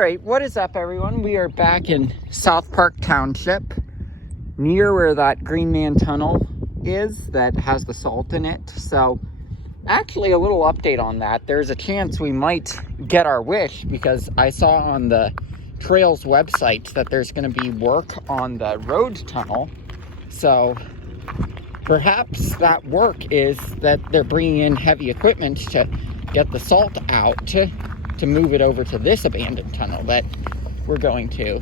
Alright, what is up everyone? We are back in South Park Township, near where that Green Man Tunnel is that has the salt in it. So, actually a little update on that. There's a chance we might get our wish because I saw on the trail's website that there's going to be work on the road tunnel. So, perhaps that work is that they're bringing in heavy equipment to get the salt out to move it over to this abandoned tunnel that we're going to.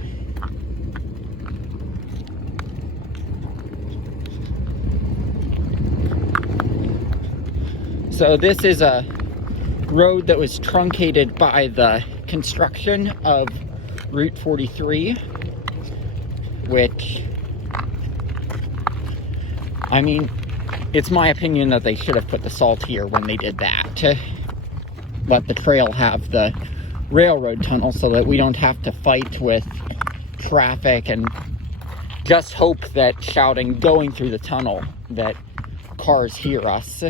So this is a road that was truncated by the construction of Route 43, which, I mean, it's my opinion that they should have put the salt here when they did that, to let the trail have the railroad tunnel so that we don't have to fight with traffic and just hope that shouting going through the tunnel that cars hear us.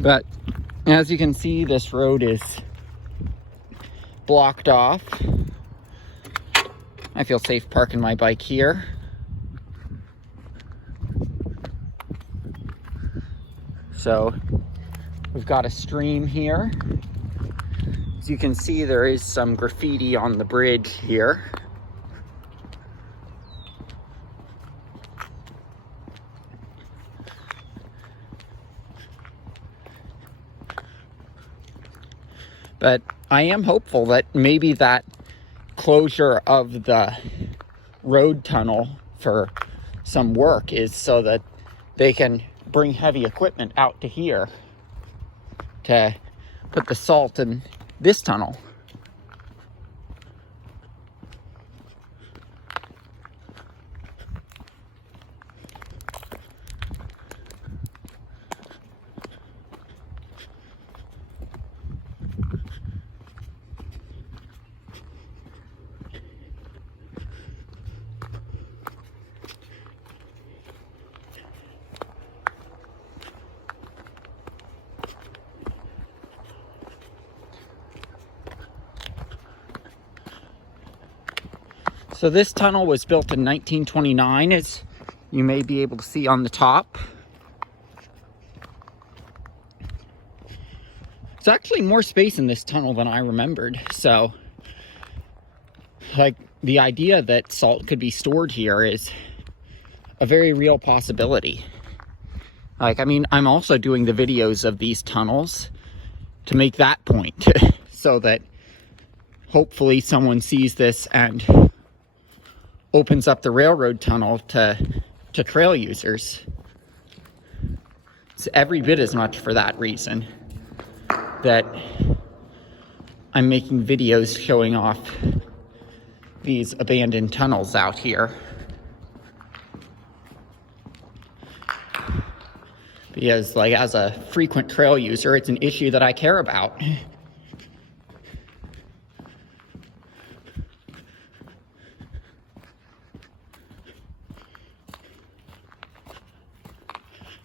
But as you can see, this road is blocked off. I feel safe parking my bike here. So we've got a stream here. As you can see, there is some graffiti on the bridge here. But I am hopeful that maybe that closure of the road tunnel for some work is so that they can bring heavy equipment out to here to put the salt in this tunnel. So this tunnel was built in 1929, as you may be able to see on the top. There's actually more space in this tunnel than I remembered. So, like, the idea that salt could be stored here is a very real possibility. Like, I mean, I'm also doing the videos of these tunnels to make that point, so that hopefully someone sees this and opens up the railroad tunnel to trail users. It's every bit as much for that reason that I'm making videos showing off these abandoned tunnels out here. Because, like, as a frequent trail user, it's an issue that I care about.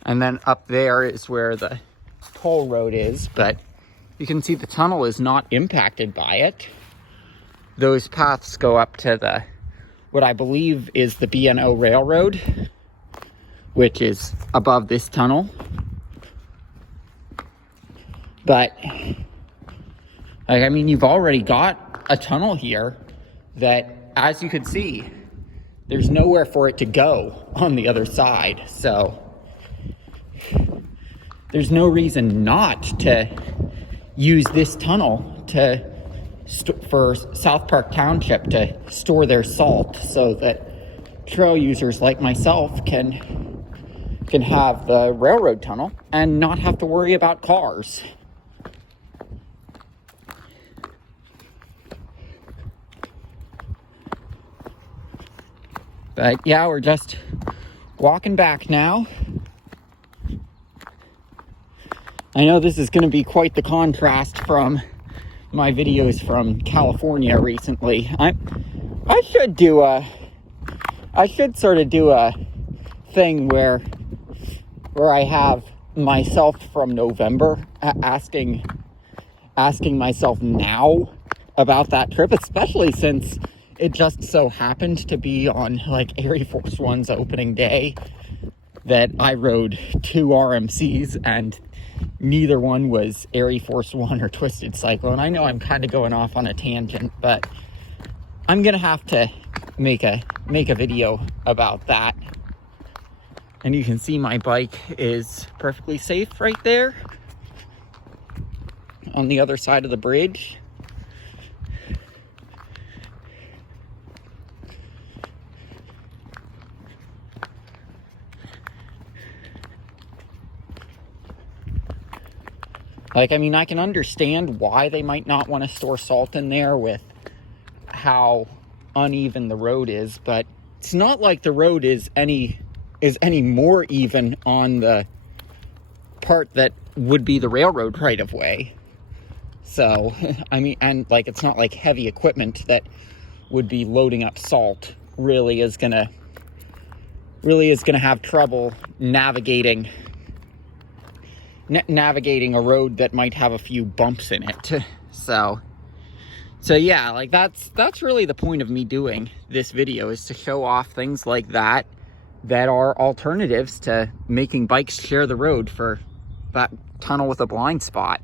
And then up there is where the toll road is, but you can see the tunnel is not impacted by it. Those paths go up to the, what I believe is the B&O Railroad, which is above this tunnel. But, like, I mean, you've already got a tunnel here that, as you can see, there's nowhere for it to go on the other side. So there's no reason not to use this tunnel for South Park Township to store their salt so that trail users like myself can have the railroad tunnel and not have to worry about cars. But yeah, we're just walking back now. I know this is going to be quite the contrast from my videos from California recently. I should sort of do a thing where I have myself from November, asking myself now about that trip, especially since it just so happened to be on like Air Force One's opening day that I rode 2 RMCs, and neither one was Air Force One or Twisted Cyclone. I know I'm kind of going off on a tangent, but I'm gonna have to make a video about that. And you can see my bike is perfectly safe right there on the other side of the bridge. Like, I mean, I can understand why they might not want to store salt in there with how uneven the road is, but it's not like the road is any more even on the part that would be the railroad right of way. So, I mean, and like, it's not like heavy equipment that would be loading up salt really is gonna have trouble navigating a road that might have a few bumps in it. So yeah, like that's really the point of me doing this video, is to show off things like that are alternatives to making bikes share the road for that tunnel with a blind spot.